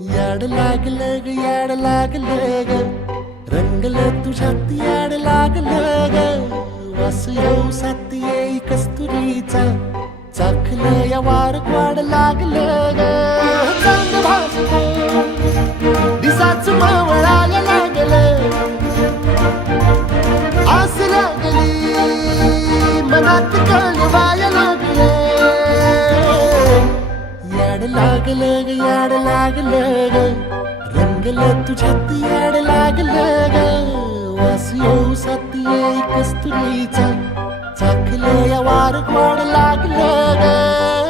याड लागलं ग याड लागलं ग रंगलं तुझ्यात याड लागलं ग वास येऊ साथ येई कस्तुरीचा चाखलं या वार वाड लागलं ग चांद भासलं दिसाच मावळायला लागलं आस लागली मनात कळवायला लागलं याड लागलं ग याड लागलं ग रंगलं तुझ्यात याड लागलं ग वास येऊ साथ येई कस्तुरीचा चाखलं या वार वाड लागलं ग